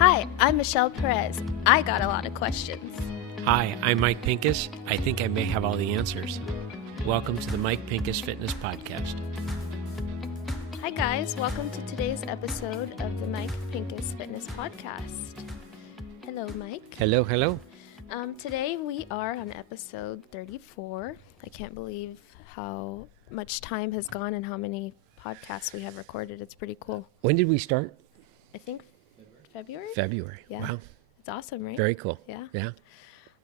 Hi, I'm Michelle Perez. I got a lot of questions. Hi, I'm Mike Pincus. I think I may have all the answers. Welcome to the Mike Pincus Fitness Podcast. Hi guys, welcome to today's episode of the Mike Pincus Fitness Podcast. Hello, Mike. Hello, hello. Today we are on episode 34. I can't believe how much time has gone and how many podcasts we have recorded. It's pretty cool. When did we start? I think February? February. Yeah. Wow. It's awesome, right? Very cool. Yeah. Yeah.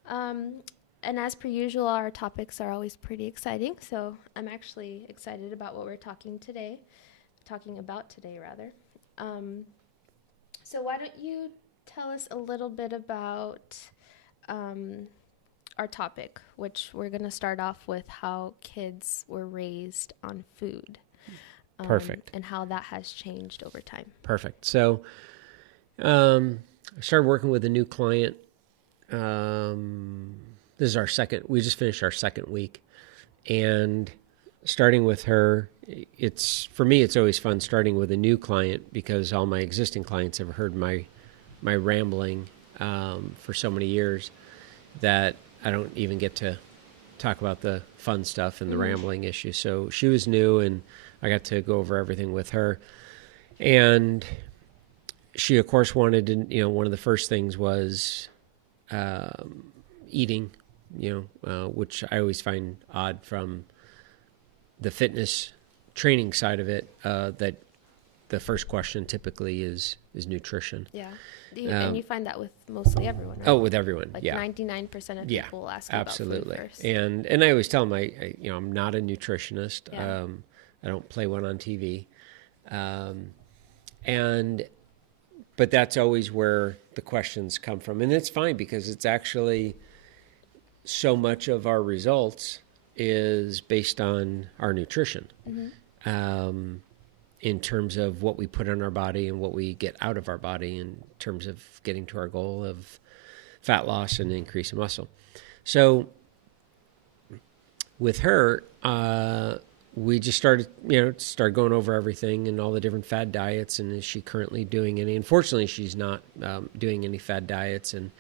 And as per usual, our topics are always pretty exciting. So I'm actually excited about what we're talking about today. So why don't you tell us a little bit about our topic, which we're going to start off with how kids were raised on food. Perfect. And how that has changed over time. Perfect. So I started working with a new client. This is we just finished our second week. And starting with her, for me, it's always fun starting with a new client because all my existing clients have heard my rambling for so many years that I don't even get to talk about the fun stuff and the rambling issue. So she was new and I got to go over everything with her. And she, of course, wanted to, one of the first things was eating, which I always find odd from the fitness training side of it, that the first question typically is nutrition. Yeah. And you find that with mostly everyone, right? Oh, with everyone, like yeah. 99% of people will ask you absolutely. about food first. And I always tell them, I'm not a nutritionist. Yeah. I don't play one on TV. But that's always where the questions come from. And it's fine because it's actually so much of our results is based on our nutrition. In terms of what we put in our body and what we get out of our body in terms of getting to our goal of fat loss and increase in muscle. So with her, we just started going over everything and all the different fad diets. And is she currently doing any? Unfortunately, she's not doing any fad diets, and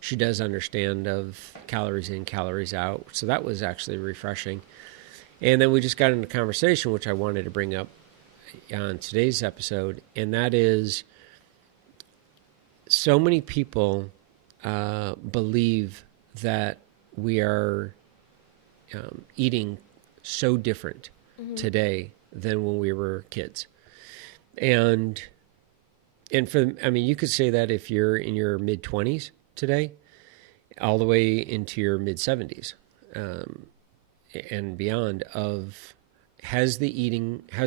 she does understand of calories in, calories out. So that was actually refreshing. And then we just got into conversation, which I wanted to bring up on today's episode, and that is so many people believe that we are eating so different today than when we were kids. And you could say that if you're in your mid-20s today, all the way into your mid-70s and beyond has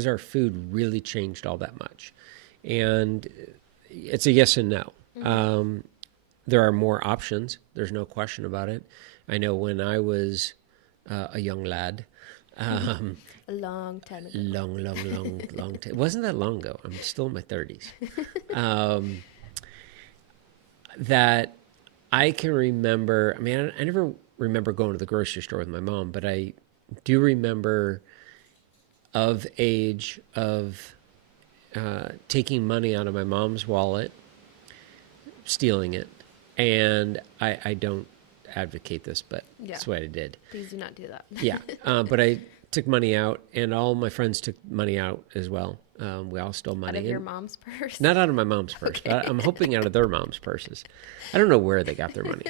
our food really changed all that much? And it's a yes and no. There are more options. There's no question about it. I know when I was a young lad, a long time ago. Long time. It wasn't that long ago. I'm still in my 30s. That I can remember. I never remember going to the grocery store with my mom, but I do remember of age of taking money out of my mom's wallet, stealing it. And I don't advocate this, but that's what I did. Please do not do that. Yeah. But I took money out, and all my friends took money out as well. We all stole money. Out of your mom's purse? Not out of my mom's purse. Okay. But I'm hoping out of their mom's purses. I don't know where they got their money.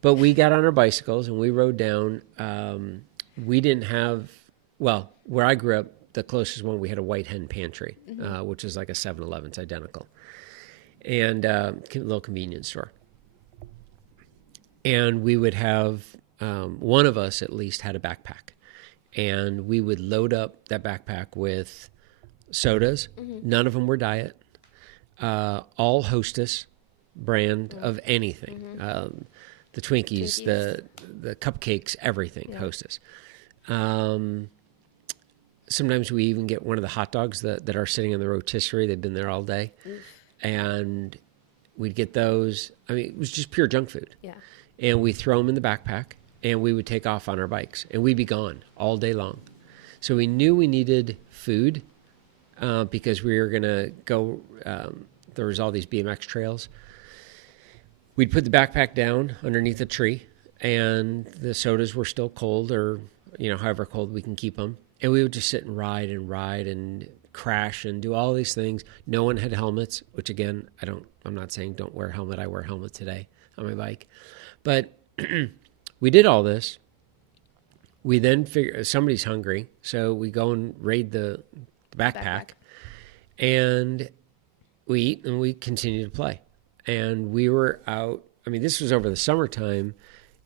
But we got on our bicycles, and we rode down. We didn't have, where I grew up, the closest one, we had a White Hen Pantry, which is like a 7-Eleven. It's identical. And a little convenience store. And we would have, one of us at least had a backpack. And we would load up that backpack with sodas. None of them were diet. All Hostess brand of anything. The Twinkies, the cupcakes, everything, Hostess. Sometimes we even get one of the hot dogs that are sitting on the rotisserie. They've been there all day. And we'd get those. It was just pure junk food. Yeah. And we throw them in the backpack, and we would take off on our bikes, and we'd be gone all day long. So we knew we needed food because we were going to go, there was all these BMX trails. we'd put the backpack down underneath a tree, and the sodas were still cold, or however cold we can keep them, and we would just sit and ride and crash and do all these things. No one had helmets, which again, I'm not saying don't wear a helmet. I wear a helmet today on my bike, but we did all this. We then figure somebody's hungry, so we go and raid the backpack. And we eat and we continue to play. And we were out, this was over the summertime,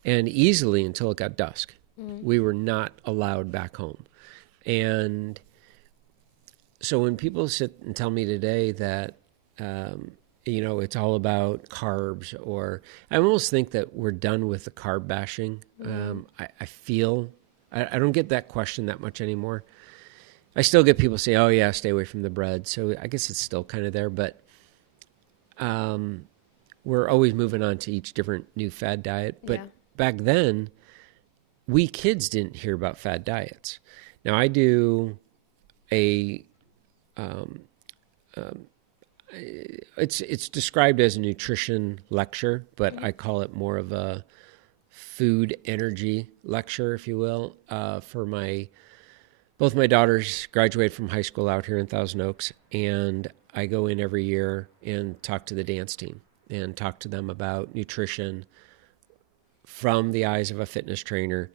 and easily until it got dusk. Mm-hmm. We were not allowed back home. And so when people sit and tell me today that, it's all about carbs, or I almost think that we're done with the carb bashing. Mm-hmm. I feel, I don't get that question that much anymore. I still get people say, oh, yeah, stay away from the bread. So I guess it's still kind of there. But we're always moving on to each different new fad diet. But back then, we kids didn't hear about fad diets. Now, I do it's described as a nutrition lecture, but I call it more of a food energy lecture, if you will, for both my daughters graduate from high school out here in Thousand Oaks, and I go in every year and talk to the dance team and talk to them about nutrition from the eyes of a fitness trainer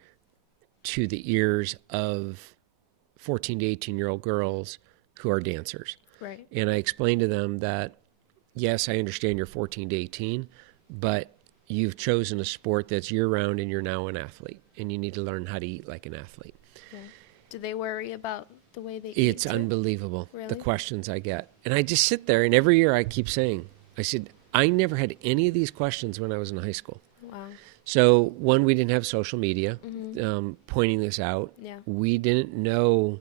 to the ears of 14 to 18-year-old girls who are dancers. Right. And I explain to them that, yes, I understand you're 14 to 18, but you've chosen a sport that's year-round and you're now an athlete, and you need to learn how to eat like an athlete. Yeah. Do they worry about the way they eat? It's unbelievable, really? The questions I get. And I just sit there, and every year I keep saying, I said, I never had any of these questions when I was in high school. Wow. So, one, we didn't have social media Mm-hmm. Pointing this out. Yeah. We didn't know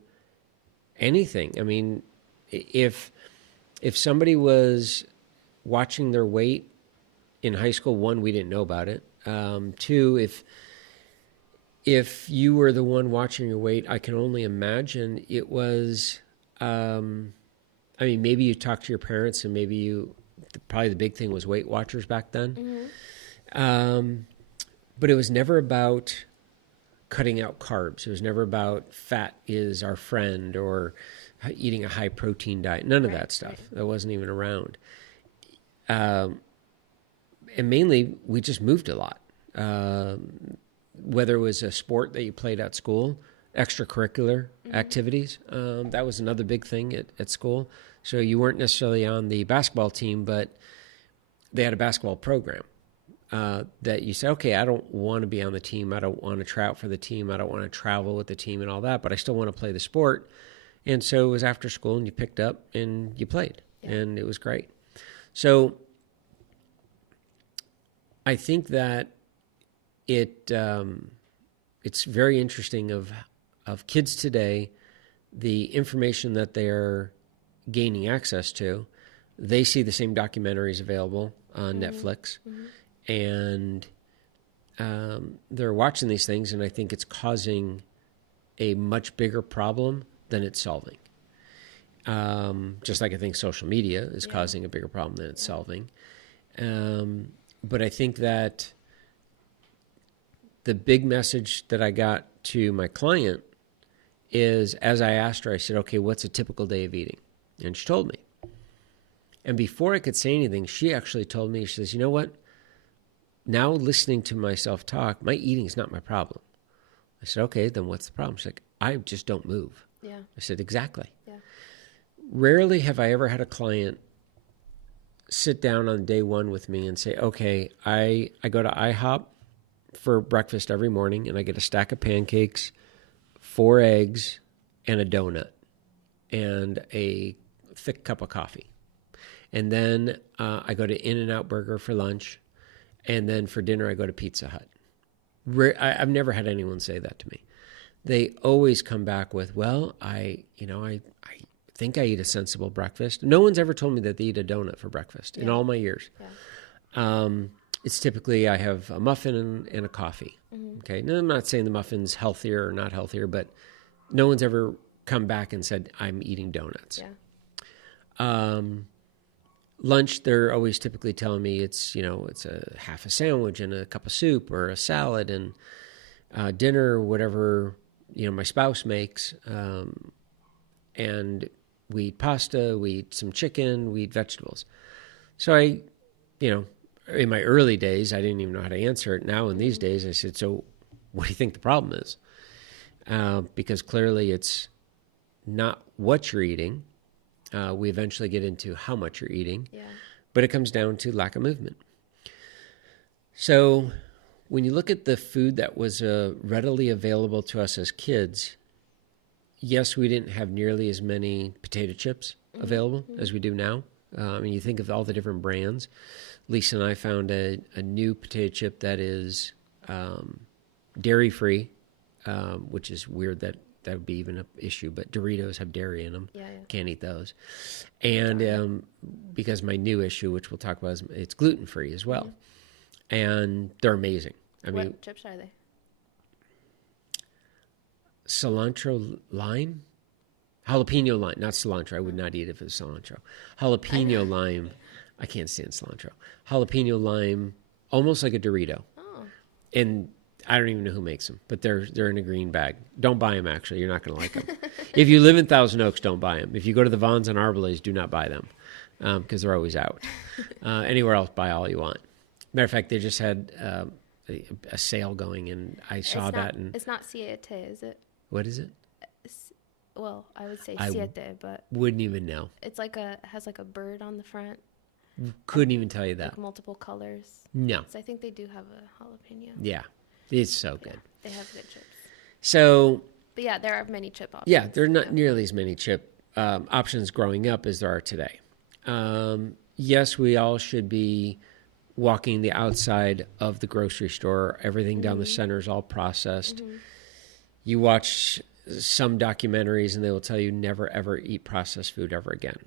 anything. If somebody was watching their weight in high school, one, we didn't know about it. Two, if you were the one watching your weight, I can only imagine it was, maybe you talked to your parents, and maybe probably the big thing was Weight Watchers back then. Mm-hmm. But it was never about cutting out carbs. It was never about fat is our friend or eating a high protein diet. None of that stuff. Right. That wasn't even around. And mainly we just moved a lot. Whether it was a sport that you played at school, extracurricular activities, that was another big thing at school. So you weren't necessarily on the basketball team, but they had a basketball program that you say, okay, I don't want to be on the team. I don't want to try out for the team. I don't want to travel with the team and all that, but I still want to play the sport. And so it was after school, and you picked up and you played, and it was great. So I think that it's very interesting of kids today, the information that they're gaining access to. They see the same documentaries available on Netflix, and they're watching these things, and I think it's causing a much bigger problem than it's solving. Just like I think social media is causing a bigger problem than it's solving. But I think that the big message that I got to my client is, as I asked her, I said, okay, what's a typical day of eating? And she told me. And before I could say anything, she actually told me, she says, you know what? Now listening to myself talk, my eating is not my problem. I said, okay, then what's the problem? She's like, I just don't move. Yeah. I said, exactly. Yeah. Rarely have I ever had a client sit down on day one with me and say, okay, I go to IHOP for breakfast every morning, and I get a stack of pancakes, 4 eggs, and a donut, and a thick cup of coffee. And then I go to In-N-Out Burger for lunch, and then for dinner I go to Pizza Hut. I've never had anyone say that to me. They always come back with, well, I think I eat a sensible breakfast. No one's ever told me that they eat a donut for breakfast in all my years. Yeah. It's typically I have a muffin and a coffee. Mm-hmm. Okay. Now, I'm not saying the muffin's healthier or not healthier, but no one's ever come back and said, I'm eating donuts. Yeah. lunch, they're always typically telling me it's a half a sandwich and a cup of soup or a salad, and dinner, whatever, my spouse makes. And we eat pasta, we eat some chicken, we eat vegetables. So in my early days, I didn't even know how to answer it. Now in these days, I said, so what do you think the problem is? Because clearly it's not what you're eating. We eventually get into how much you're eating, but it comes down to lack of movement. So when you look at the food that was readily available to us as kids, yes, we didn't have nearly as many potato chips available as we do now. You think of all the different brands. Lisa and I found a new potato chip that is dairy-free, which is weird that would be even an issue, but Doritos have dairy in them. Yeah. Can't eat those. And because my new issue, which we'll talk about, is it's gluten-free as well. And they're amazing. What chips are they? Cilantro lime? Jalapeno lime, not cilantro. I would not eat it if it was cilantro. Jalapeno lime. I can't stand cilantro. Jalapeno lime, almost like a Dorito. Oh. And I don't even know who makes them, but they're in a green bag. Don't buy them, actually. You're not going to like them. If you live in Thousand Oaks, don't buy them. If you go to the Vons and Arborets, do not buy them because they're always out. Anywhere else, buy all you want. Matter of fact, they just had a sale going, and I saw that. And it's not siete, is it? What is it? Well, I would say siete, but wouldn't even know. It's it has like a bird on the front. Couldn't even tell you that. Like multiple colors. No. So I think they do have a jalapeno. Yeah, it's so good. They have good chips. So. But yeah, there are many chip options. Yeah, there are not nearly as many chip options growing up as there are today. Yes, we all should be walking the outside of the grocery store. Everything down the center is all processed. You watch some documentaries and they will tell you never, ever eat processed food ever again.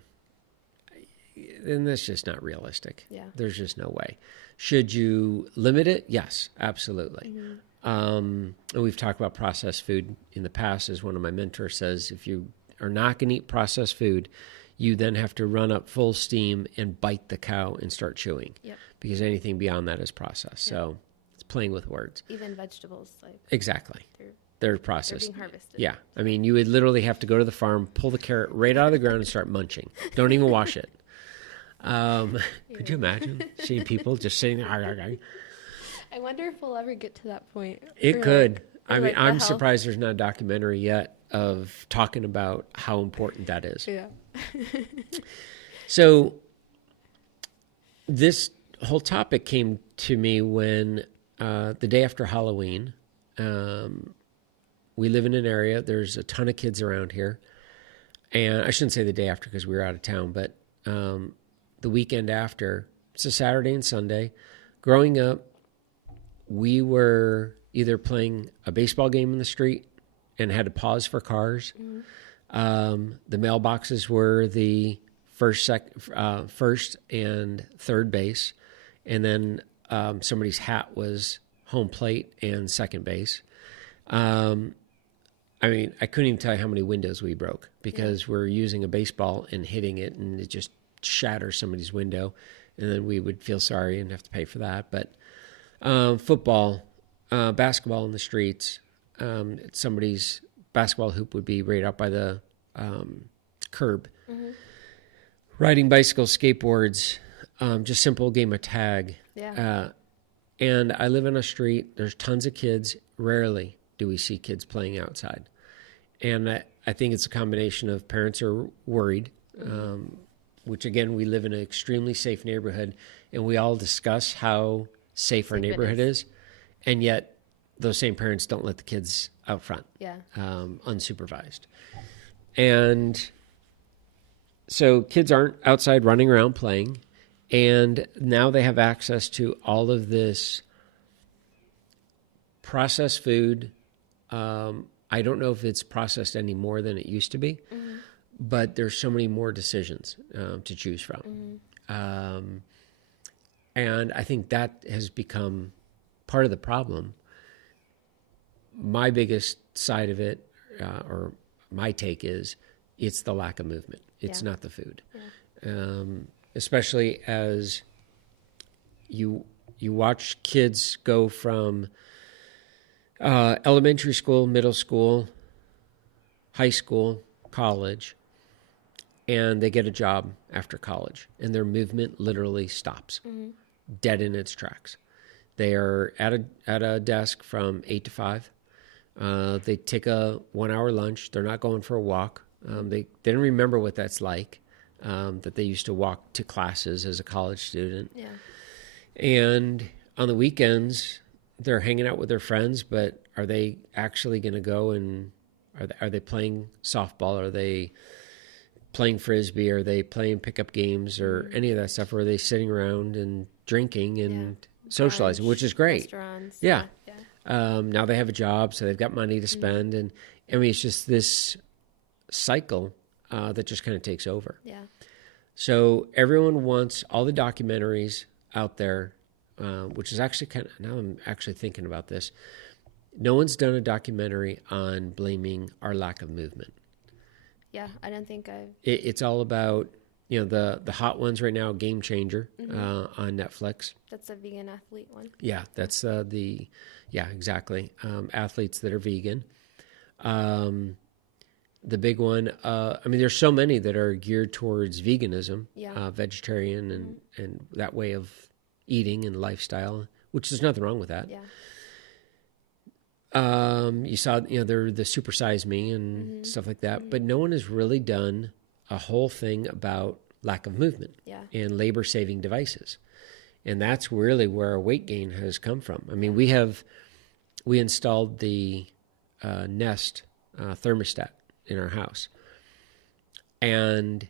And that's just not realistic. Yeah. There's just no way. Should you limit it? Yes, absolutely. And we've talked about processed food in the past. As one of my mentors says, if you are not going to eat processed food, you then have to run up full steam and bite the cow and start chewing. Yep. Because anything beyond that is processed. Yep. So it's playing with words. Even vegetables. Exactly. They're processed. They're being harvested. Yeah. You would literally have to go to the farm, pull the carrot right out of the ground and start munching. Don't even wash it. Could you imagine seeing people just sitting there? I wonder if we'll ever get to that point. It could. I'm surprised there's not a documentary yet of talking about how important that is. Yeah. So this whole topic came to me when the day after Halloween, we live in an area, there's a ton of kids around here. And I shouldn't say the day after because we were out of town, but the weekend after, it's a Saturday and Sunday. Growing up, we were either playing a baseball game in the street and had to pause for cars. The mailboxes were the first and third base, and then somebody's hat was home plate and second base. I couldn't even tell you how many windows we broke because we're using a baseball and hitting it, and it just shatters somebody's window, and then we would feel sorry and have to pay for that. But football, basketball in the streets, somebody's basketball hoop would be right out by the curb. Riding bicycles, skateboards, just simple game of tag. Yeah. And I live on a street. There's tons of kids. Rarely do we see kids playing outside. And I think it's a combination of parents are worried, which, again, we live in an extremely safe neighborhood, and we all discuss how safe our neighborhood is. And yet those same parents don't let the kids out front, unsupervised. And so kids aren't outside running around playing, and now they have access to all of this processed food. I don't know if it's processed any more than it used to be, but there's so many more decisions to choose from. And I think that has become part of the problem. My biggest side of it, or my take is, it's the lack of movement. It's not the food. especially as you watch kids go from elementary school, middle school, high school, college, and they get a job after college, and their movement literally stops, dead in its tracks. They are at a desk from 8 to 5. They take a 1-hour lunch. They're not going for a walk. They didn't remember what that's like, that they used to walk to classes as a college student. Yeah. And on the weekends, they're hanging out with their friends, but are they actually going to go and are they playing softball? Are they playing frisbee? Are they playing pickup games or any of that stuff? Or are they sitting around and drinking and socializing, which is great. Restaurants. Yeah. Now they have a job, so they've got money to spend. And I mean, it's just this cycle that just kind of takes over. Yeah. So everyone wants all the documentaries out there, which is actually now I'm actually thinking about this. No one's done a documentary on blaming our lack of movement. Yeah, I don't think I've... It's all about, the hot ones right now, Game Changer on Netflix. That's a vegan athlete one. Yeah, that's exactly. Athletes that are vegan. The big one, there's so many that are geared towards veganism, vegetarian and that way of eating and lifestyle, which there's nothing wrong with that. Yeah. You saw, they're the Super Size Me and stuff like that, but no one has really done a whole thing about lack of movement and labor-saving devices. And that's really where our weight gain has come from. I mean, we installed the Nest thermostat in our house. And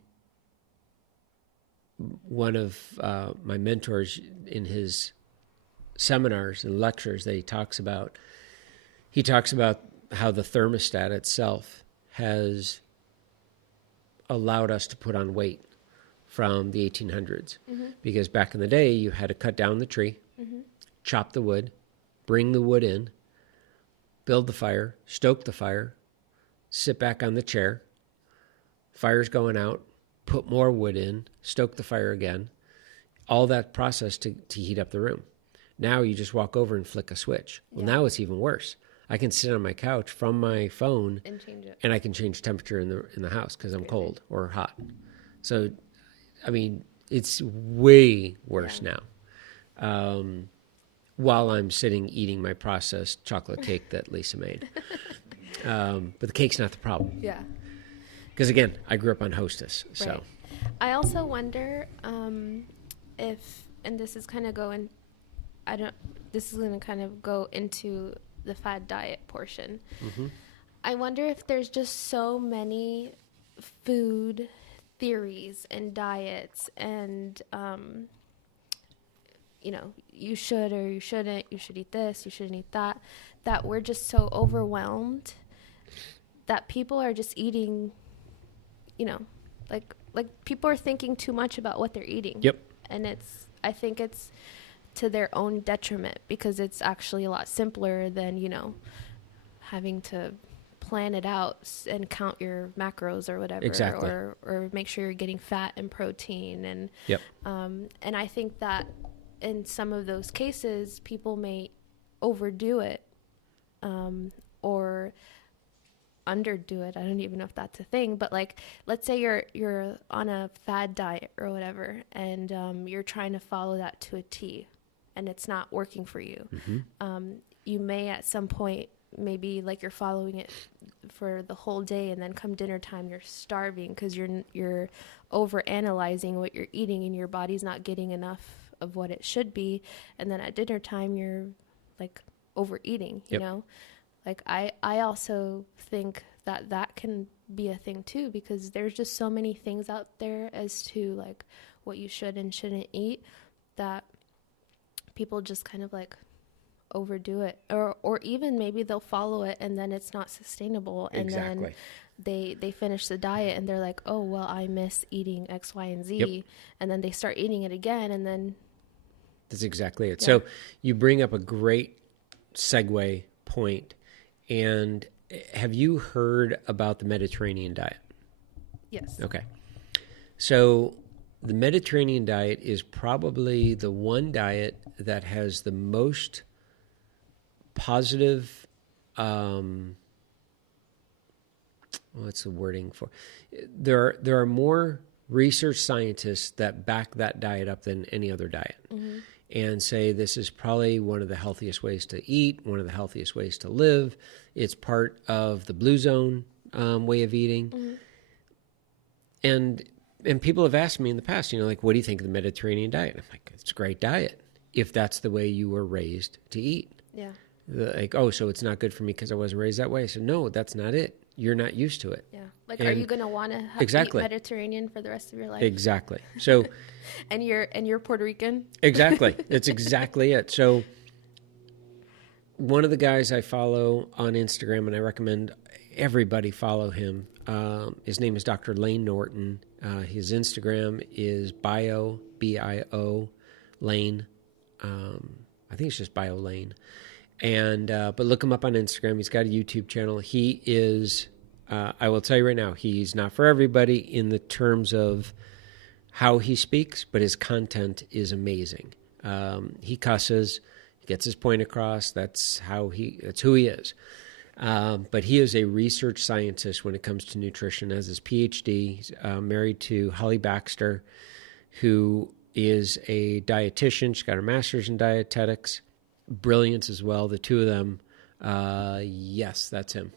one of my mentors in his seminars and lectures that he talks about how the thermostat itself has allowed us to put on weight from the 1800s. Because back in the day, you had to cut down the tree, chop the wood, bring the wood in, build the fire, stoke the fire, sit back on the chair, fire's going out, put more wood in, stoke the fire again, all that process to heat up the room. Now you just walk over and flick a switch. Well, now it's even worse. I can sit on my couch from my phone and change it, and I can change temperature in the house because I'm cold or hot. So, I mean, it's way worse now. While I'm sitting eating my processed chocolate cake that Lisa made, but the cake's not the problem. Yeah. Because again, I grew up on Hostess, so. Right. I also wonder if, and this is kind of going, this is going to kind of go into the fad diet portion. I wonder if there's just so many food theories and diets and, you should or you shouldn't, you should eat this, you shouldn't eat that, that we're just so overwhelmed that people are just eating, like people are thinking too much about what they're eating. Yep. And I think it's to their own detriment because it's actually a lot simpler than, having to plan it out and count your macros or whatever. Exactly. Or make sure you're getting fat and protein. And, and I think that in some of those cases, people may overdo it, or underdo it. I don't even know if that's a thing, but like, let's say you're on a fad diet or whatever, and you're trying to follow that to a T, and it's not working for you. You may at some point, maybe like you're following it for the whole day, and then come dinner time, you're starving because you're over analyzing what you're eating, and your body's not getting enough of what it should be, and then at dinner time you're like overeating. You know, like I also think that can be a thing too, because there's just so many things out there as to like what you should and shouldn't eat that people just kind of like overdo it, or even maybe they'll follow it and then it's not sustainable, and then they finish the diet and they're like, oh well, I miss eating X, Y, and Z, and then they start eating it again, and then that's exactly it. So you bring up a great segue point. And have you heard about the Mediterranean diet? Yes. Okay. So the Mediterranean diet is probably the one diet that has the most positive, what's the wording for? There are more research scientists that back that diet up than any other diet, and say this is probably one of the healthiest ways to eat, one of the healthiest ways to live. It's part of the Blue Zone way of eating. And people have asked me in the past, like, what do you think of the Mediterranean diet? I'm like, it's a great diet if that's the way you were raised to eat. Yeah. Like, oh, so it's not good for me because I wasn't raised that way. I said, no, that's not it. You're not used to it. Yeah. Like, are you going to want to eat Mediterranean for the rest of your life? Exactly. So, and you're Puerto Rican? Exactly. That's exactly it. So one of the guys I follow on Instagram, and I recommend everybody follow him, his name is Dr. Lane Norton. His Instagram is bio, B-I-O, Lane. I think it's just bio Lane. And but look him up on Instagram. He's got a YouTube channel. He is, I will tell you right now, he's not for everybody in the terms of how he speaks, but his content is amazing. He cusses, he gets his point across. That's who he is. But he is a research scientist when it comes to nutrition, has his PhD. He's married to Holly Baxter, who is a dietitian. She's got her master's in dietetics. Brilliance as well. The two of them. Yes, that's him.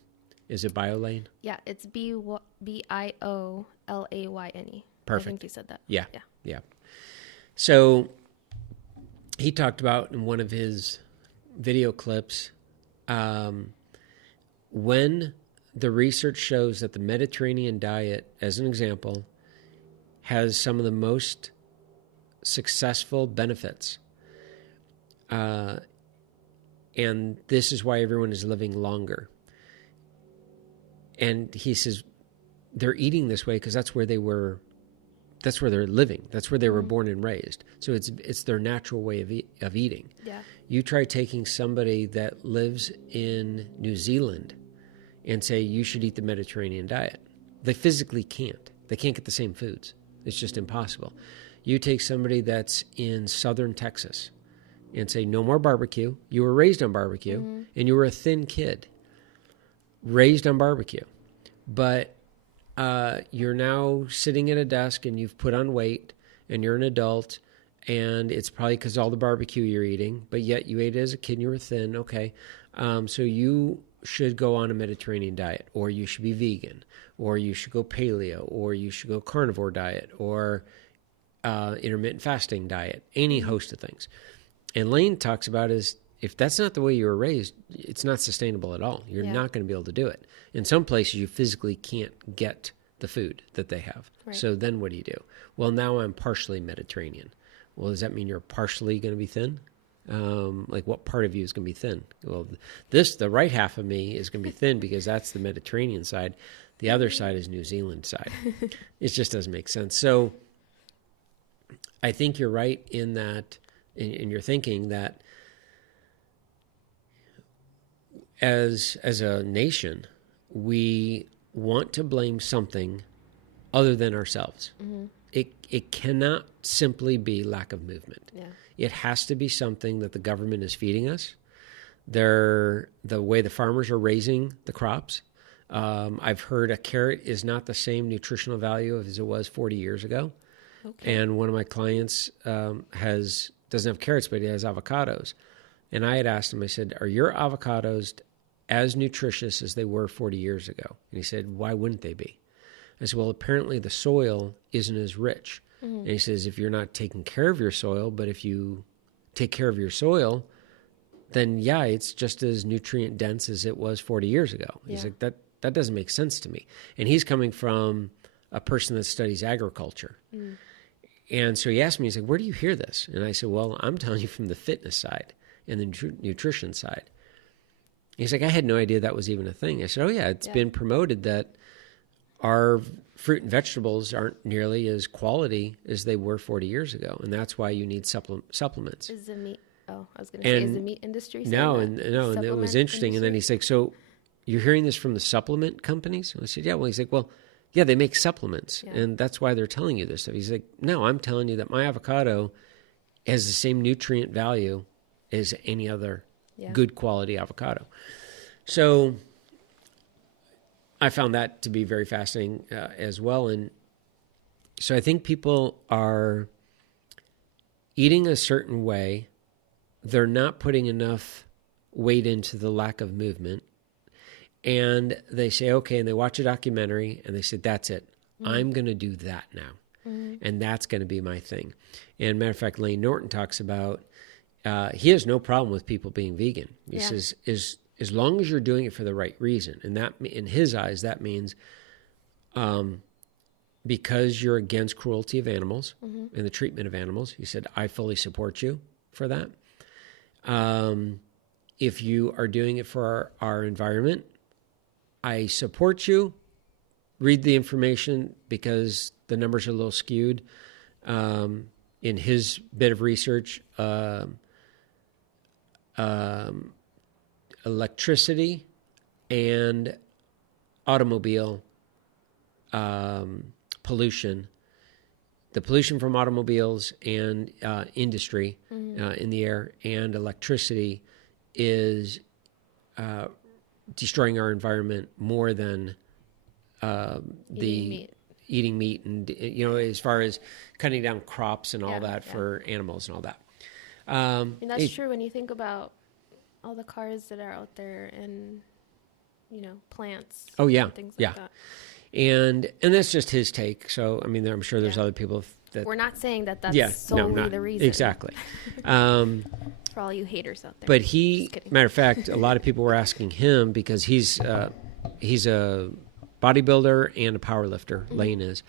Is it BioLane? Yeah, it's BIOLAYNE. Perfect. I think you said that. Yeah. So he talked about in one of his video clips, when the research shows that the Mediterranean diet, as an example, has some of the most successful benefits. And this is why everyone is living longer. And he says they're eating this way because that's where they're living. That's where they were born and raised. So it's their natural way of eating. Yeah. You try taking somebody that lives in New Zealand and say you should eat the Mediterranean diet. They physically can't. They can't get the same foods. It's just impossible. You take somebody that's in southern Texas and say no more barbecue. You were raised on barbecue, and you were a thin kid raised on barbecue. But you're now sitting at a desk and you've put on weight and you're an adult, and it's probably because all the barbecue you're eating, but yet you ate it as a kid and you were thin. Okay. So you should go on a Mediterranean diet, or you should be vegan, or you should go paleo, or you should go carnivore diet, or intermittent fasting diet, any host of things. And Lane talks about is if that's not the way you were raised, it's not sustainable at all. You're not going to be able to do it. In some places, you physically can't get the food that they have. Right. So then what do you do? Well, now I'm partially Mediterranean. Well, does that mean you're partially going to be thin? Like what part of you is going to be thin? Well, the right half of me is going to be thin because that's the Mediterranean side. The other side is New Zealand side. It just doesn't make sense. So I think you're right in that, in your thinking that as a nation, we want to blame something other than ourselves. Mm-hmm. It cannot simply be lack of movement. Yeah. It has to be something that the government is feeding us. The way the farmers are raising the crops. I've heard a carrot is not the same nutritional value as it was 40 years ago. Okay. And one of my clients doesn't have carrots, but he has avocados. And I had asked him, I said, are your avocados as nutritious as they were 40 years ago? And he said, why wouldn't they be? I said, well, apparently the soil isn't as rich. Mm-hmm. And he says, if you're not taking care of your soil, but if you take care of your soil, then yeah, it's just as nutrient dense as it was 40 years ago. Yeah. He's like, that doesn't make sense to me. And he's coming from a person that studies agriculture. Mm. And so he asked me, he's like, where do you hear this? And I said, well, I'm telling you from the fitness side and the nutrition side. He's like, I had no idea that was even a thing. I said, oh yeah, it's been promoted that our fruit and vegetables aren't nearly as quality as they were 40 years ago. And that's why you need supplements. Is the meat, I was going to say, is the meat industry? And it was interesting. Industry? And then he's like, so you're hearing this from the supplement companies? And I said, yeah. Well, he's like, well, Yeah, they make supplements, Yeah. and that's why they're telling you this stuff. He's like, no, I'm telling you that my avocado has the same nutrient value as any other good quality avocado. So I found that to be very fascinating as well. And so I think people are eating a certain way. They're not putting enough weight into the lack of movement. And they say, okay, and they watch a documentary and they say, that's it. I'm going to do that now. And that's going to be my thing. And matter of fact, Lane Norton talks about, he has no problem with people being vegan. He says, as long as you're doing it for the right reason. And that, in his eyes, that means because you're against cruelty of animals and the treatment of animals. He said, I fully support you for that. If you are doing it for our environment, I support you. Read the information because the numbers are a little skewed. In his bit of research, electricity and automobile pollution, the pollution from automobiles and industry in the air and electricity is destroying our environment more than eating meat and, as far as cutting down crops and all that for animals and all that. And that's true when you think about all the cars that are out there and, plants. Oh, yeah. And things like that. And that's just his take. So, I mean, I'm sure there's other people that... We're not saying that that's solely the reason. Exactly. For all you haters out there. But matter of fact, a lot of people were asking him because he's a bodybuilder and a power lifter, Lane is.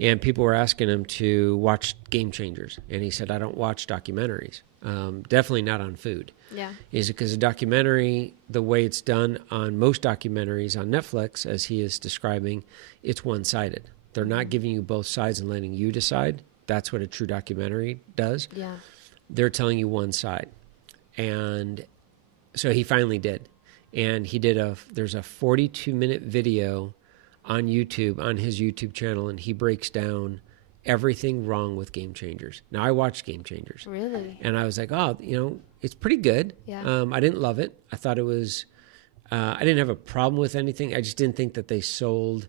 And people were asking him to watch Game Changers. And he said, I don't watch documentaries. Definitely not on food. Yeah. Is it because a documentary, the way it's done on most documentaries on Netflix, as he is describing, it's one-sided. They're not giving you both sides and letting you decide. That's what a true documentary does. Yeah. They're telling you one side. And so he finally did. And he did there's a 42-minute video on YouTube, on his YouTube channel, and he breaks down everything wrong with Game Changers. Now, I watched Game Changers. Really? And I was like, it's pretty good. Yeah. I didn't love it. I thought it was, I didn't have a problem with anything. I just didn't think that they sold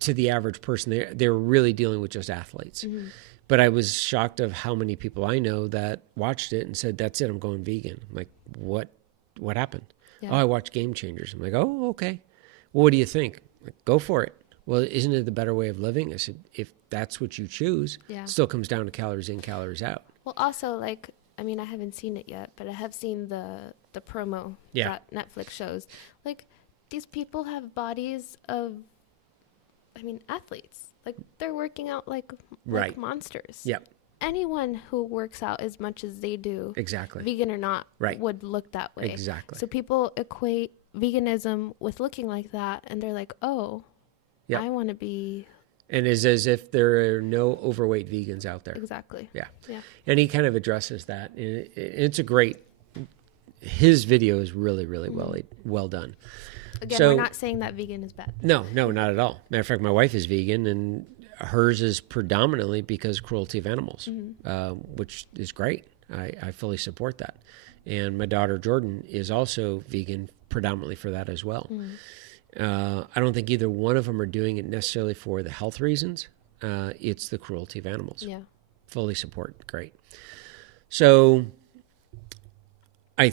to the average person. They were really dealing with just athletes. Mm-hmm. But I was shocked of how many people I know that watched it and said, that's it, I'm going vegan. I'm like, what happened? Yeah. Oh, I watched Game Changers. I'm like, oh, okay. Well, what do you think? Like, go for it. Well, isn't it the better way of living? I said, if that's what you choose, it still comes down to calories in, calories out. Well, also, I haven't seen it yet, but I have seen the promo that Netflix shows. Like, these people have bodies of, athletes. Like, they're working out like monsters. Yep. Anyone who works out as much as they do, exactly, vegan or not, would look that way. Exactly. So people equate veganism with looking like that, and they're like, oh, I want to be... And it's as if there are no overweight vegans out there. Exactly. Yeah. Yeah. And he kind of addresses that. And it's a great... His video is really, really well done. Again, we're not saying that vegan is bad. No, not at all. Matter of fact, my wife is vegan, and hers is predominantly because cruelty of animals, which is great. I fully support that. And my daughter, Jordan, is also vegan predominantly for that as well. I don't think either one of them are doing it necessarily for the health reasons. It's the cruelty of animals. Yeah. Fully support. Great. So I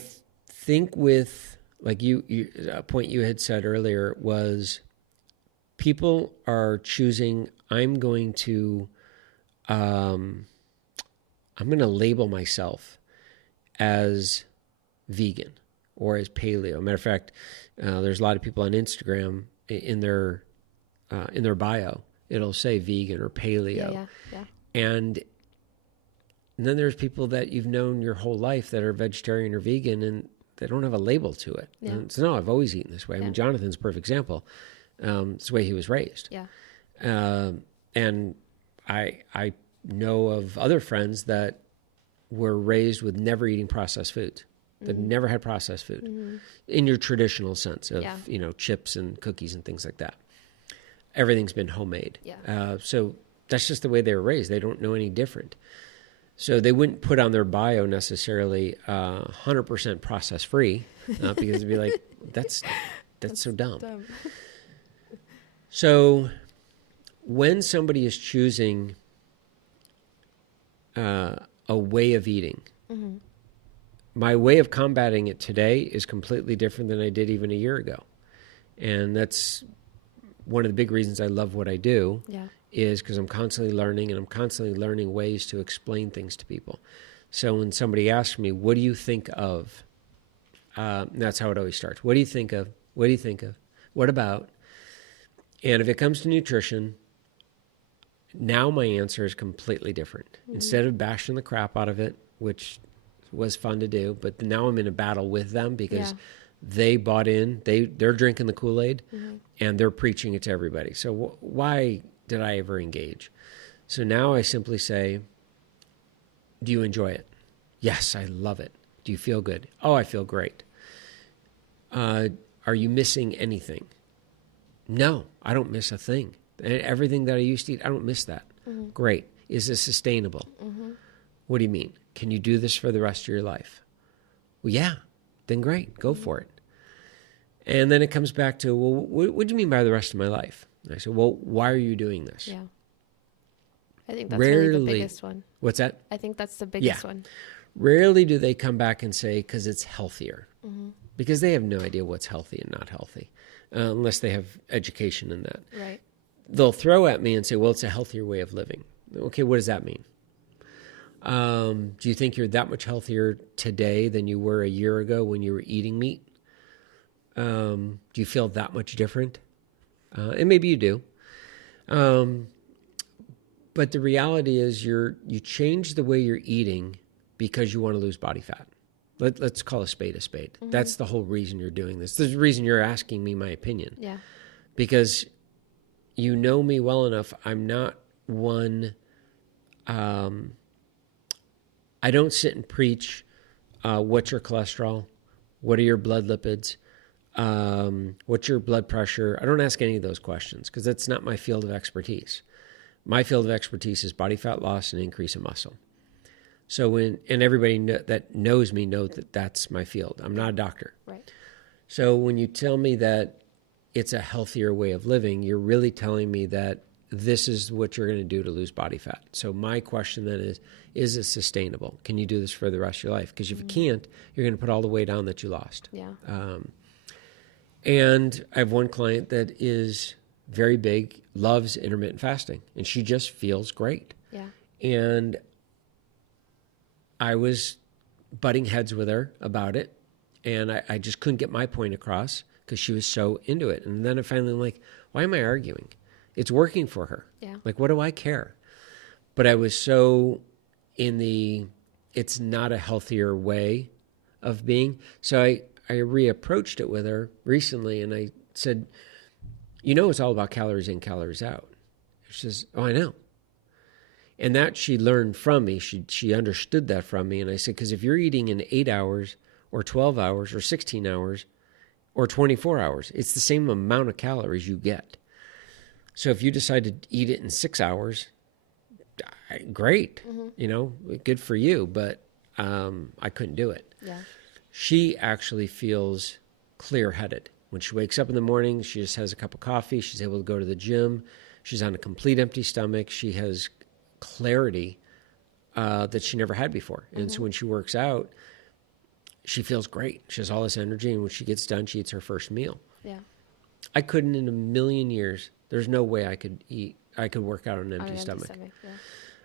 think with, like a point you had said earlier was people are choosing, I'm going to label myself as vegan or as paleo. Matter of fact, there's a lot of people on Instagram in their bio, it'll say vegan or paleo. Yeah. And then there's people that you've known your whole life that are vegetarian or vegan, and they don't have a label to it. Yeah. And so, no, I've always eaten this way. I mean, Jonathan's a perfect example. It's the way he was raised. Yeah. And I know of other friends that were raised with never eating processed foods. That never had processed food in your traditional sense of, chips and cookies and things like that. everything's been homemade. Yeah. So that's just the way they were raised. They don't know any different. So they wouldn't put on their bio necessarily 100% process free because it'd be like, that's so dumb. So when somebody is choosing a way of eating, my way of combating it today is completely different than I did even a year ago. And that's one of the big reasons I love what I do. Yeah. Is because I'm constantly learning, and I'm constantly learning ways to explain things to people. So when somebody asks me, what do you think of? That's how it always starts. What do you think of? What do you think of? What about? And if it comes to nutrition, now my answer is completely different. Instead of bashing the crap out of it, which was fun to do, but now I'm in a battle with them because they bought in, they're drinking the Kool-Aid, and they're preaching it to everybody. So why did I ever engage? So now I simply say, do you enjoy it? Yes, I love it. Do you feel good? Oh, I feel great. Are you missing anything? No, I don't miss a thing. Everything that I used to eat, I don't miss that. Great. Is this sustainable? What do you mean? Can you do this for the rest of your life? Well, yeah, then great. Go for it. And then it comes back to, well, what do you mean by the rest of my life? And I said, well, why are you doing this? Yeah. I think that's really the biggest one. What's that? I think that's the biggest one. Rarely do they come back and say, because it's healthier. Because they have no idea what's healthy and not healthy, unless they have education in that. Right. They'll throw at me and say, well, it's a healthier way of living. Okay, what does that mean? Do you think you're that much healthier today than you were a year ago when you were eating meat? Do you feel that much different? And maybe you do. But the reality is you change the way you're eating because you want to lose body fat. Let's call a spade a spade. That's the whole reason you're doing this. There's the reason you're asking me my opinion. Yeah. Because you know me well enough. I'm not one... I don't sit and preach what's your cholesterol, what are your blood lipids, what's your blood pressure. I don't ask any of those questions because that's not my field of expertise. My field of expertise is body fat loss and increase in muscle. So and everybody that knows me knows that that's my field. I'm not a doctor. Right. So when you tell me that it's a healthier way of living, you're really telling me that this is what you're going to do to lose body fat. So my question then is it sustainable? Can you do this for the rest of your life? Because if you can't, you're going to put all the weight on that you lost. Yeah. And I have one client that is very big, loves intermittent fasting, and she just feels great. Yeah. And I was butting heads with her about it, and I just couldn't get my point across because she was so into it. And then I finally like, why am I arguing? It's working for her. Yeah. Like, what do I care? But I was so in it's not a healthier way of being. So I reapproached it with her recently, and I said, it's all about calories in, calories out. She says, oh, I know. And that she learned from me. She understood that from me. And I said, because if you're eating in 8 hours or 12 hours or 16 hours or 24 hours, it's the same amount of calories you get. So if you decide to eat it in 6 hours, great, good for you. But I couldn't do it. Yeah. She actually feels clear-headed. When she wakes up in the morning, she just has a cup of coffee. She's able to go to the gym. She's on a complete empty stomach. She has clarity that she never had before. And so when she works out, she feels great. She has all this energy. And when she gets done, she eats her first meal. Yeah. I couldn't in a million years. There's no way I could work out on an empty stomach.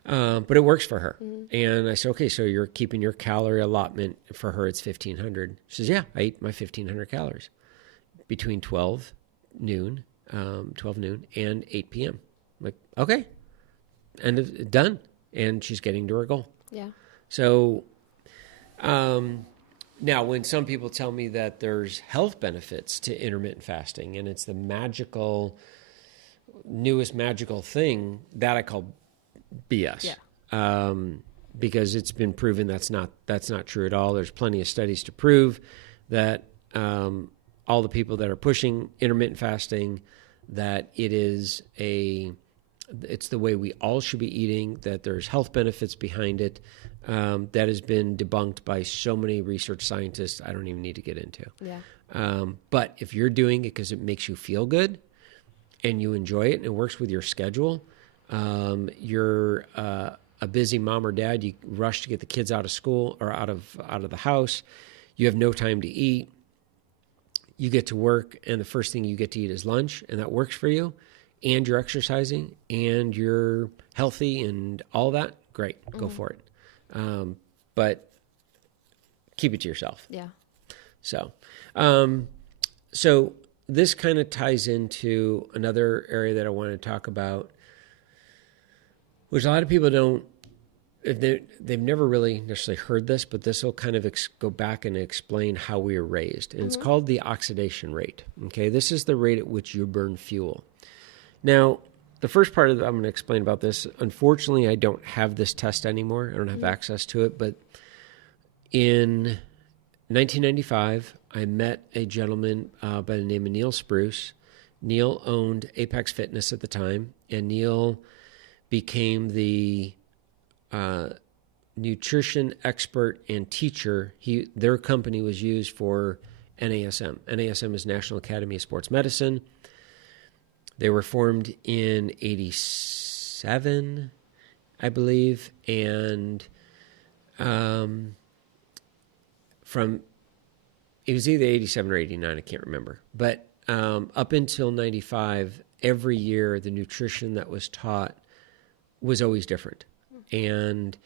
Yeah. But it works for her. And I said, okay, so you're keeping your calorie allotment. For her, it's 1,500. She says, yeah, I eat my 1,500 calories between 12 noon and 8 p.m. I'm like, okay, and done. And she's getting to her goal. Yeah. So now when some people tell me that there's health benefits to intermittent fasting and it's the newest magical thing, that I call BS. Yeah. Because it's been proven that's not true at all. There's plenty of studies to prove that all the people that are pushing intermittent fasting, that it's the way we all should be eating, that there's health benefits behind it. That has been debunked by so many research scientists I don't even need to get into. Yeah. But if you're doing it because it makes you feel good and you enjoy it and it works with your schedule, you're a busy mom or dad, you rush to get the kids out of school or out of the house, you have no time to eat, you get to work, and the first thing you get to eat is lunch, and that works for you, and you're exercising, and you're healthy and all that, great, go for it. But keep it to yourself. Yeah. So this kind of ties into another area that I want to talk about, which a lot of people don't, they've never really necessarily heard this, but this will kind of go back and explain how we are raised. And it's called the oxidation rate. Okay. This is the rate at which you burn fuel. Now, the first part I'm going to explain about this, unfortunately, I don't have this test anymore. I don't have access to it. But in 1995, I met a gentleman by the name of Neil Spruce. Neil owned Apex Fitness at the time, and Neil became the nutrition expert and teacher. Their company was used for NASM. NASM is National Academy of Sports Medicine. They were formed in 87, I believe, and it was either 87 or 89, I can't remember. But up until 95, every year the nutrition that was taught was always different. And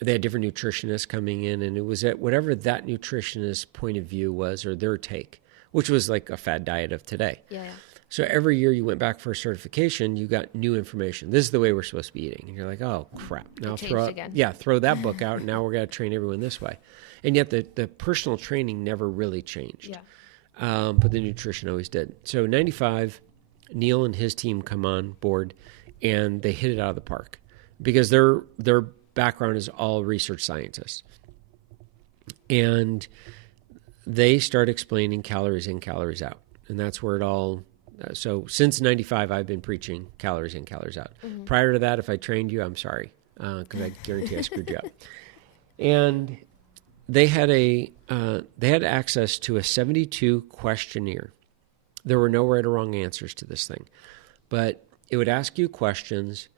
they had different nutritionists coming in, and it was at whatever that nutritionist's point of view was, or their take, which was like a fad diet of today. Yeah. So every year you went back for a certification, you got new information. This is the way we're supposed to be eating. And you're like, oh, crap. Now throw that book out, and now we're going to train everyone this way. And yet the personal training never really changed. Yeah. But the nutrition always did. So 95, Neil and his team come on board, and they hit it out of the park because their background is all research scientists. And they start explaining calories in, calories out. And that's where it all... So since 95, I've been preaching calories in, calories out. Mm-hmm. Prior to that, if I trained you, I'm sorry, because I guarantee I screwed you up. And they had access to a 72 questionnaire. There were no right or wrong answers to this thing, but it would ask you questions.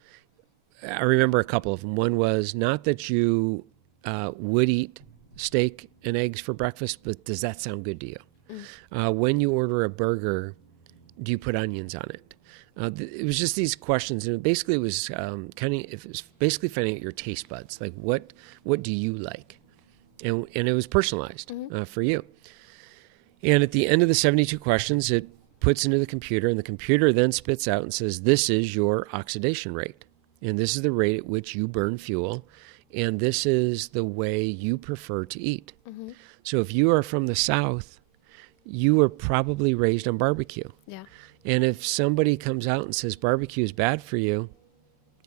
I remember a couple of them. One was not that you would eat steak and eggs for breakfast, but does that sound good to you? Mm. When you order a burger, do you put onions on it? It was just these questions, and it was basically finding out your taste buds, like what do you like, and it was personalized for you. And at the end of the 72 questions, it puts into the computer, and the computer then spits out and says, "This is your oxidation rate, and this is the rate at which you burn fuel, and this is the way you prefer to eat." Mm-hmm. So if you are from the South, you were probably raised on barbecue. Yeah. And if somebody comes out and says barbecue is bad for you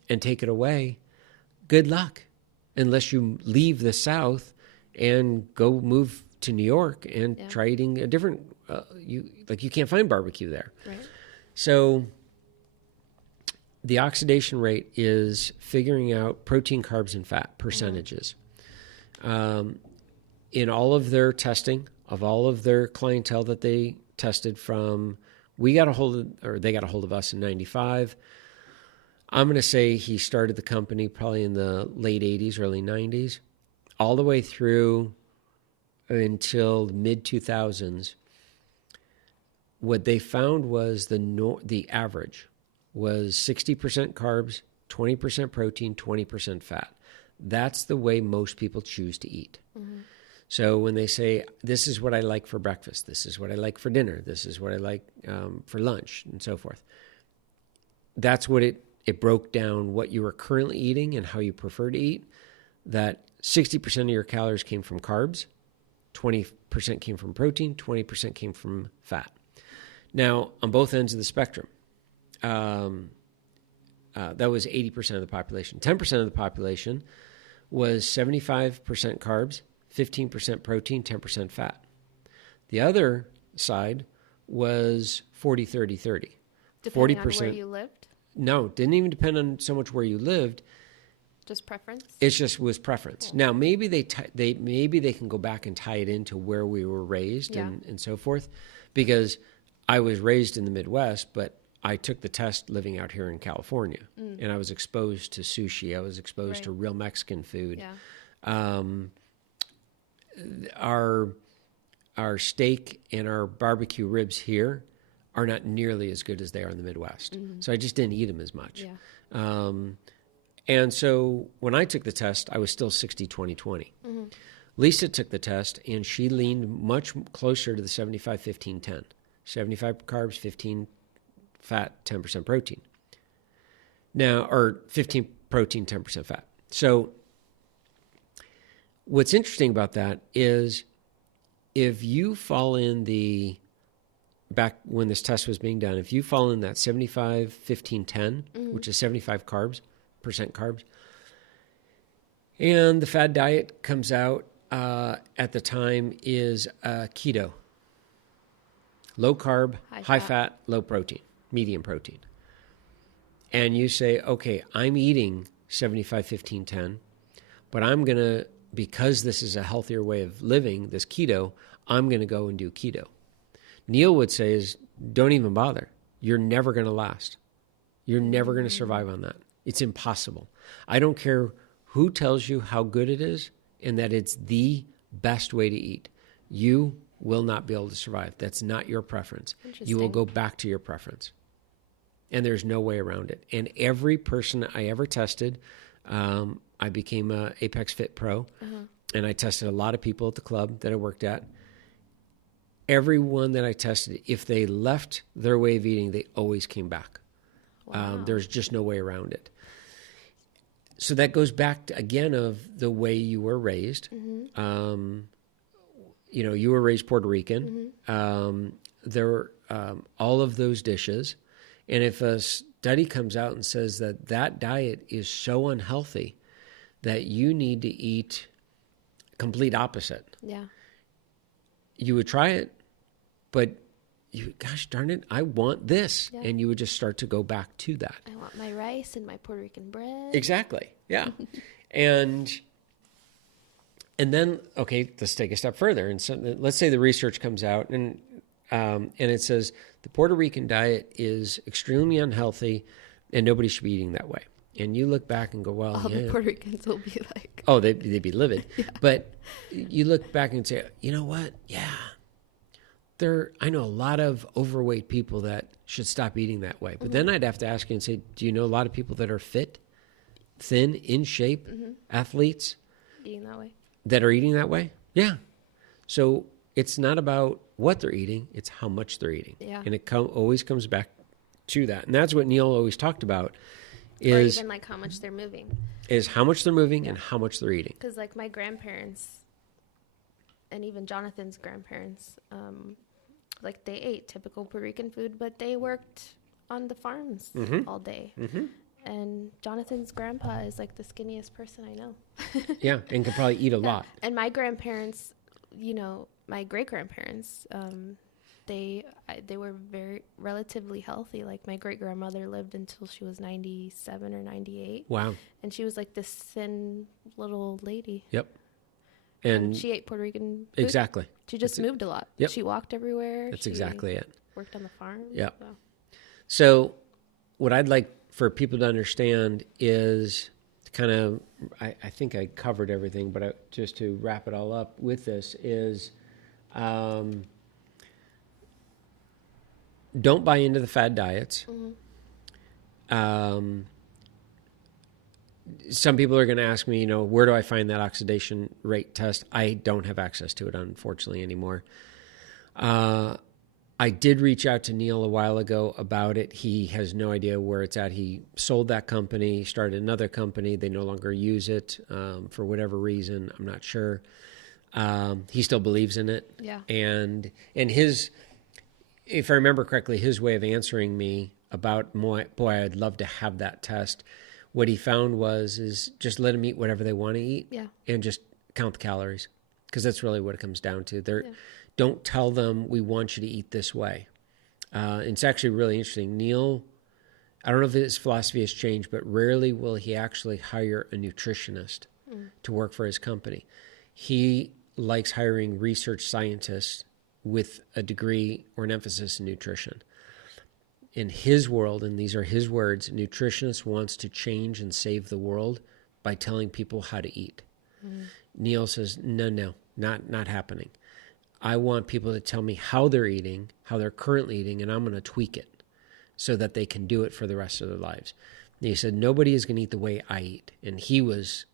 and take it away, good luck. Unless you leave the South and go move to New York and try eating a different, you can't find barbecue there. Right. So the oxidation rate is figuring out protein, carbs, and fat percentages. In all of their testing, of all of their clientele that they tested from, they got a hold of us in 95. I'm going to say he started the company probably in the late 80s, early 90s, all the way through until mid 2000s. What they found was the average was 60% carbs, 20% protein, 20% fat. That's the way most people choose to eat. Mm-hmm. So when they say, this is what I like for breakfast, this is what I like for dinner, this is what I like for lunch, and so forth. That's what it broke down what you were currently eating and how you prefer to eat, that 60% of your calories came from carbs, 20% came from protein, 20% came from fat. Now, on both ends of the spectrum, that was 80% of the population. 10% of the population was 75% carbs, 15% protein, 10% fat. The other side was 40-30-30. Depending on where you lived? No, didn't even depend on so much where you lived. Just preference? It just was preference. Yeah. Now, maybe maybe they can go back and tie it into where we were raised and so forth, because I was raised in the Midwest, but I took the test living out here in California, and I was exposed to sushi. I was exposed to real Mexican food. Yeah. Our steak and our barbecue ribs here are not nearly as good as they are in the Midwest. So I just didn't eat them as much. Yeah. And so when I took the test, I was still 60-20-20. Lisa took the test, and she leaned much closer to the 75-15-10. 75 carbs, 15 fat, 10% protein. Now, or 15 protein, 10% fat. So what's interesting about that is if you fall in back when this test was being done, if you fall in that 75-15-10, which is 75 carbs, percent carbs, and the fad diet comes out at the time is keto. Low carb, high fat, low protein, medium protein. And you say, okay, I'm eating 75-15-10, but I'm going to, because this is a healthier way of living, this keto, I'm going to go and do keto. Neil would say is, don't even bother. You're never going to last. You're never going to survive on that. It's impossible. I don't care who tells you how good it is and that it's the best way to eat. You will not be able to survive. That's not your preference. You will go back to your preference. And there's no way around it. And every person I ever tested, I became a Apex Fit Pro, and I tested a lot of people at the club that I worked at. Everyone that I tested, if they left their way of eating, they always came back. Wow. There's just no way around it. So that goes back to, again, of the way you were raised. You were raised Puerto Rican. There were all of those dishes. And if a study comes out and says that diet is so unhealthy that you need to eat complete opposite, you would try it, but gosh darn it, I want this. Yeah. And you would just start to go back to that. I want my rice and my Puerto Rican bread. Exactly. Yeah. And then, okay, let's take a step further. And so let's say the research comes out and it says the Puerto Rican diet is extremely unhealthy and nobody should be eating that way. And you look back and go, well, all the Puerto Ricans will be like, oh, they'd be livid. Yeah. But you look back and say, you know what? Yeah. I know a lot of overweight people that should stop eating that way. But then I'd have to ask you and say, do you know a lot of people that are fit, thin, in shape, athletes? Eating that way. That are eating that way? Yeah. So it's not about what they're eating, it's how much they're eating. Yeah. And it always comes back to that. And that's what Neil always talked about. Or even like how much they're moving. Is how much they're moving and how much they're eating. Because like my grandparents and even Jonathan's grandparents, like they ate typical Puerto Rican food, but they worked on the farms all day. And Jonathan's grandpa is like the skinniest person I know. Yeah, and can probably eat a lot. And my grandparents, my great-grandparents, they were very relatively healthy. Like my great-grandmother lived until she was 97 or 98. Wow. And she was like this thin little lady. Yep. And she ate Puerto Rican food. Exactly. She just moved a lot. Yep. She walked everywhere. That's exactly it. Worked on the farm. Yeah. So what I'd like for people to understand is kind of, I think I covered everything, but just to wrap it all up with this is, don't buy into the fad diets. Some people are going to ask me, where do I find that oxidation rate test? I don't have access to it, unfortunately, anymore. I did reach out to Neil a while ago about it. He has no idea where it's at. He sold that company, started another company. They no longer use it for whatever reason. I'm not sure. He still believes in it. Yeah. And his, if I remember correctly, his way of answering me about, boy, I'd love to have that test. What he found is just let them eat whatever they want to eat, and just count the calories, because that's really what it comes down to. Don't tell them we want you to eat this way. It's actually really interesting. Neil, I don't know if his philosophy has changed, but rarely will he actually hire a nutritionist to work for his company. He likes hiring research scientists with a degree or an emphasis in nutrition. In his world, and these are his words, nutritionist wants to change and save the world by telling people how to eat. Neil says, no, not happening. I want people to tell me how they're eating, how they're currently eating, and I'm going to tweak it so that they can do it for the rest of their lives. And he said, nobody is going to eat the way I eat. And he was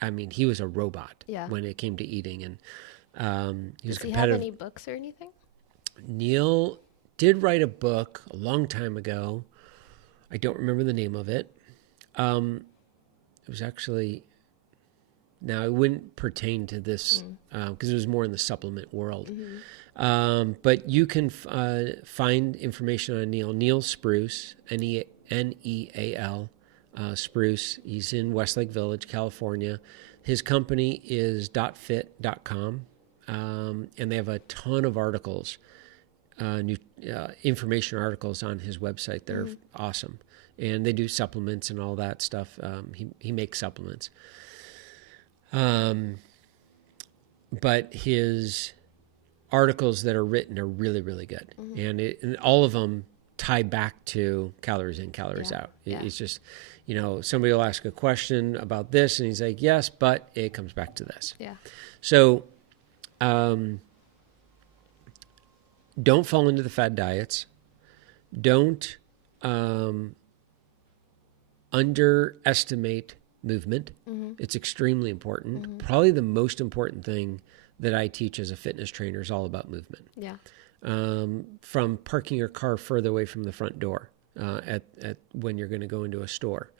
a robot when it came to eating. And he was competitive. Does he have any books or anything? Neil did write a book a long time ago. I don't remember the name of it. It was actually... Now, it wouldn't pertain to this because it was more in the supplement world. But you can find information on Neil. Neil Spruce, Neal, Spruce. He's in Westlake Village, California. His company is .fit.com, and they have a ton of articles, information articles on his website. They're awesome. And they do supplements and all that stuff. He makes supplements. But his articles that are written are really, really good. And all of them tie back to calories in, calories out. It's just, somebody will ask a question about this and he's like, yes, but it comes back to this. Yeah. So, don't fall into the fad diets. Don't, underestimate movement. It's extremely important. Probably the most important thing that I teach as a fitness trainer is all about movement. Yeah. From parking your car further away from the front door at when you're going to go into a store.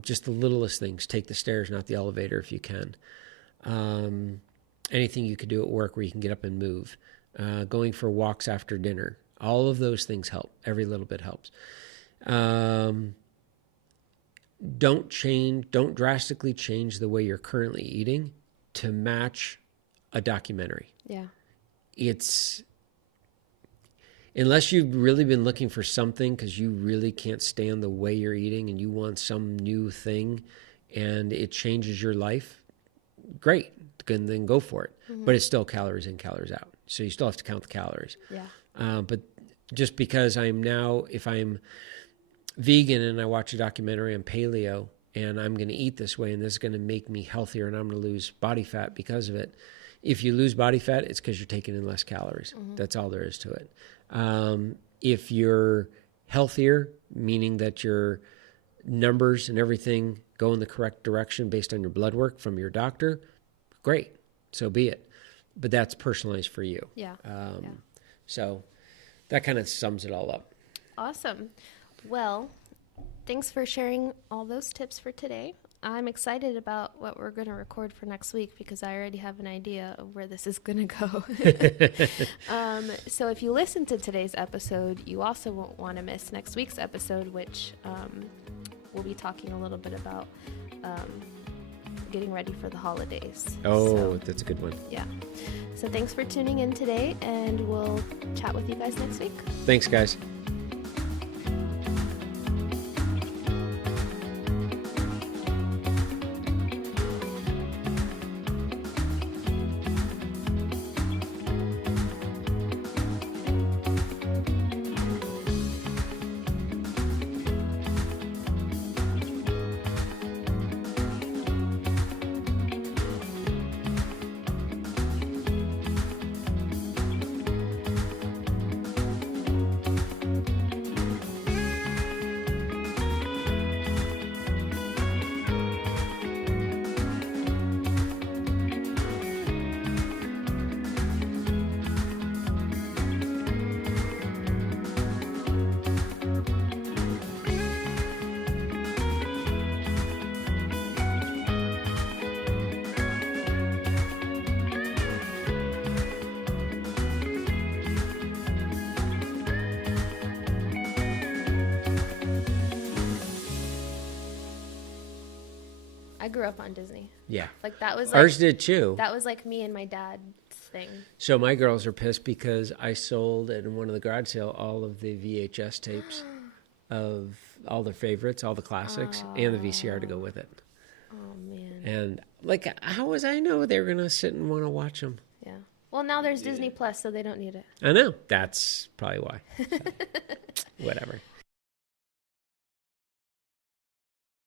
Just the littlest things. Take the stairs, not the elevator if you can. Anything you could do at work where you can get up and move. Going for walks after dinner. All of those things help. Every little bit helps. Don't drastically change the way you're currently eating to match a documentary. Yeah. It's, unless you've really been looking for something because you really can't stand the way you're eating and you want some new thing and it changes your life, great, then go for it. But it's still calories in, calories out. So you still have to count the calories. Yeah. But just because if I'm vegan and I watch a documentary on paleo and I'm going to eat this way and this is going to make me healthier and I'm going to lose body fat because of it. If you lose body fat, it's because you're taking in less calories. That's all there is to it. If you're healthier, meaning that your numbers and everything go in the correct direction based on your blood work from your doctor, great. So be it. But that's personalized for you. Yeah. So that kind of sums it all up. Awesome. Well, thanks for sharing all those tips for today. I'm excited about what we're going to record for next week because I already have an idea of where this is going to go. So if you listen to today's episode, you also won't want to miss next week's episode, which we'll be talking a little bit about getting ready for the holidays. That's a good one. Yeah. So thanks for tuning in today, and we'll chat with you guys next week. Thanks, guys. I grew up on Disney. Yeah. Like that was ours did too. That was like me and my dad's thing. So my girls are pissed because I sold at one of the garage sale all of the VHS tapes of all their favorites, all the classics, and the VCR to go with it. Oh, man. And, like, how was I know they were going to sit and want to watch them? Yeah. Well, now there's Disney Plus, so they don't need it. I know. That's probably why. So, whatever.